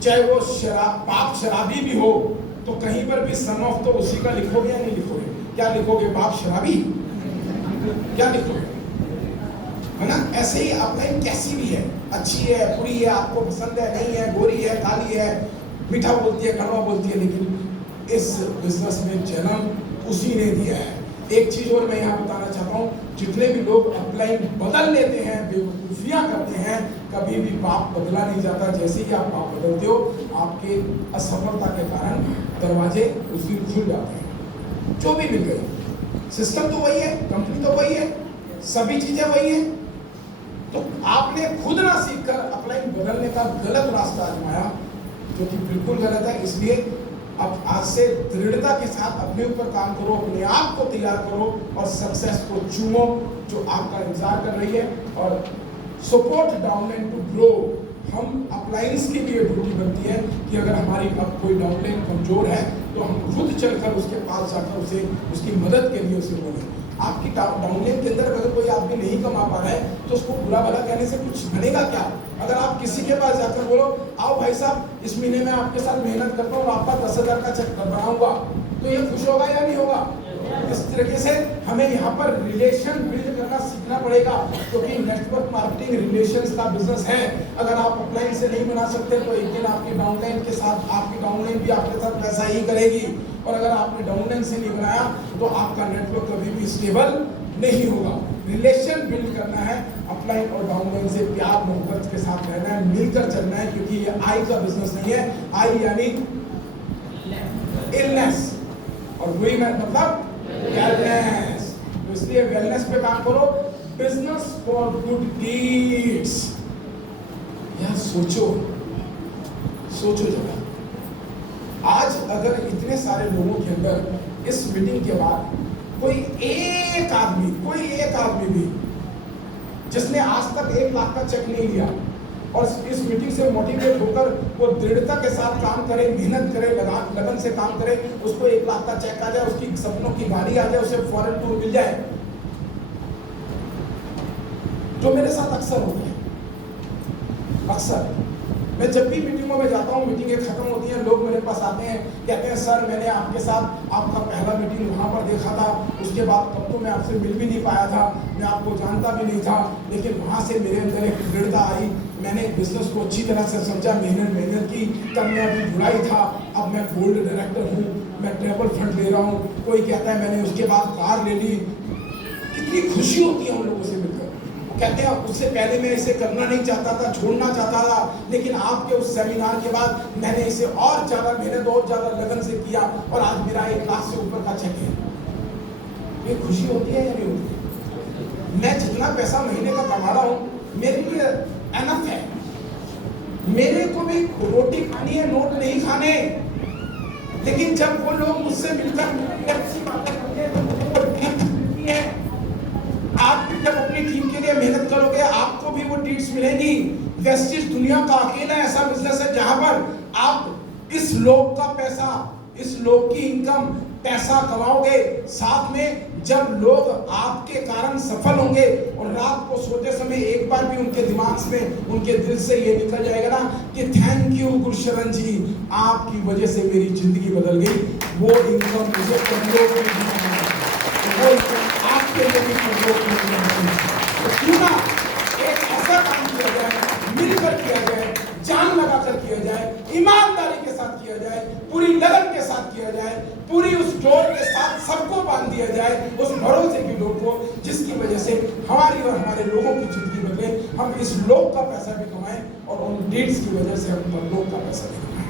चाहे वो बाप शराबी भी हो तो कहीं पर भी सन ऑफ तो उसी का लिखोगे या नहीं लिखोगे? क्या लिखोगे? बाप शराबी, क्या लिखोगे? है ना? ऐसे ही अपलाइन कैसी भी है, अच्छी है, बुरी है, आपको पसंद है, नहीं है, गोरी है, काली है, मीठा बोलती है, कड़वा बोलती है, लेकिन इस बिजनेस में जन्म उसी ने दिया है। एक चीज और मैं यहाँ बताना चाहता हूँ, जितने भी लोग अपलाइन बदल लेते हैं, बेवकूफियां करते हैं, कभी भी बाप बदला नहीं जाता। जैसे ही आप बाप बदलते हो, आपके असफलता के कारण दरवाजे उस दिन खुल जाते हैं। जो भी मिल गई, सिस्टम तो वही है, कंपनी तो वही है, सभी चीजें वही है। तो आपने खुद ना सीखकर अपलाइन बदलने का गलत रास्ता आजमाया, जो कि बिल्कुल गलत है। इसलिए अब आज से दृढ़ता के साथ अपने ऊपर काम करो, अपने आप को तैयार करो और सक्सेस को चूमो जो आपका इंतजार कर रही है। और सपोर्ट डाउनलाइन टू ग्रो। हम अपलाइंस की भी ड्यूटी बनती है कि अगर हमारी अब कोई डाउनलाइन कमजोर है तो हम खुद चलकर उसके पास जाकर उसे उसकी मदद के लिए उसे बोलें। आपकी डाउनलाइन के अंदर अगर कोई आदमी नहीं कमा पा रहा है तो उसको बुरा भला कहने से कुछ बनेगा क्या? अगर आप किसी के पास जाकर बोलो, आओ भाई साहब, इस महीने में आपके साथ मेहनत करता हूँ, आपका 10,000 का चेक बनाऊंगा, तो ये खुश होगा या नहीं होगा? इस तरीके से हमें यहाँ पर रिलेशन बिल्ड करना सीखना पड़ेगा, क्योंकि नेटवर्क मार्केटिंग रिलेशंस का बिजनेस है। अगर आप अपलाइन से नहीं बना सकते तो एक दिन आपकी डाउनलाइन के साथ आपकी डाउनलाइन भी आपके साथ वैसा ही करेगी। और अगर आपने डाउनलाइन से नहीं बनाया तो आपका नेटवर्क कभी भी स्टेबल नहीं होगा। रिलेशन बिल्ड करना है, अपलाइन और डाउनलाइन से प्यार मोहब्बत के साथ रहना है, मिलकर चलना है, क्योंकि ये आई का बिजनेस नहीं है। आई यानी इलनेस और वही मतलब वेलनेस। तो इसलिए वेलनेस पे काम करो। Business for good deeds. यार सोचो जरा, आज अगर इतने सारे लोगों के अंदर इस मीटिंग के बाद कोई एक आदमी भी जिसने आज तक 1 लाख का चेक नहीं लिया और इस मीटिंग से मोटिवेट होकर वो दृढ़ता के साथ काम करे, मेहनत करे, लगन से काम करे, उसको 1 लाख का चेक आ जाए, उसकी सपनों की गाड़ी आ जाए, उसे फॉरेन टूर मिल जाए, जो मेरे साथ अक्सर होता है। अक्सर मैं जब भी मीटिंगों में जाता हूँ, मीटिंगें खत्म होती हैं, लोग मेरे पास आते हैं, कहते हैं सर मैंने आपके साथ आपका पहला मीटिंग वहाँ पर देखा था, उसके बाद कब तो मैं आपसे मिल भी नहीं पाया था, मैं आपको जानता भी नहीं था, लेकिन वहाँ से मेरे अंदर एक दृढ़ता आई, मैंने बिजनेस को अच्छी तरह से समझा, मेहनत की, तब मैं अभी जुड़ा ही था, अब मैं गोल्ड डायरेक्टर हूँ, मैं ट्रेवल फंड ले रहा हूँ, कोई कहता है मैंने उसके बाद कार ले ली। कितनी खुशी होती है उन लोगों से मिलकर। कहते हैं उससे पहले मैं इसे करना नहीं चाहता था, छोड़ना चाहता था, लेकिन आपके उस सेमिनार के बाद मैंने इसे और ज्यादा मेहनत और ज्यादा लगन से किया और आज मेरा 1 लाख से ऊपर का चेक है। ये खुशी होती है या नहीं होती? मैं जितना पैसा महीने का कमा रहा हूँ मेरे लिए एनफ है, मेरे को भी रोटी खानी है, नोट नहीं खाने। लेकिन जब वो लोग मुझसे मिलकर अच्छी बातें करते हैं तो मुझे है, आप भी जब अपनी टीम के लिए मेहनत करोगे आपको भी वो डीड्स मिलेंगी। वेस्टिज दुनिया का अकेला ऐसा बिजनेस है जहां पर आप इस लोग का पैसा, इस लोग की इनकम, पैसा कमाओगे, साथ में जब लोग आपके कारण सफल होंगे और रात को सोते समय एक बार भी उनके दिमाग में, उनके दिल से ये निकल जाएगा ना कि थैंक यू गुरशरण जी, आपकी वजह से मेरी जिंदगी बदल गई, वो इनकम मुझे आपके लिए भी तो क्यों ना एक ऐसा काम किया जाए, मिलकर किया जाए, जान लगाकर किया जाए, ईमानदारी के साथ किया जाए, पूरी लगन के साथ किया जाए, पूरी उस डोर के साथ सबको बांध दिया जाए, उस भरोसे की डोर को, जिसकी वजह से हमारी और हमारे लोगों की जिंदगी बदले, हम इस लोक का पैसा भी कमाएं और उन डीड्स की वजह से हम लोक का पैसा भी कमाएं।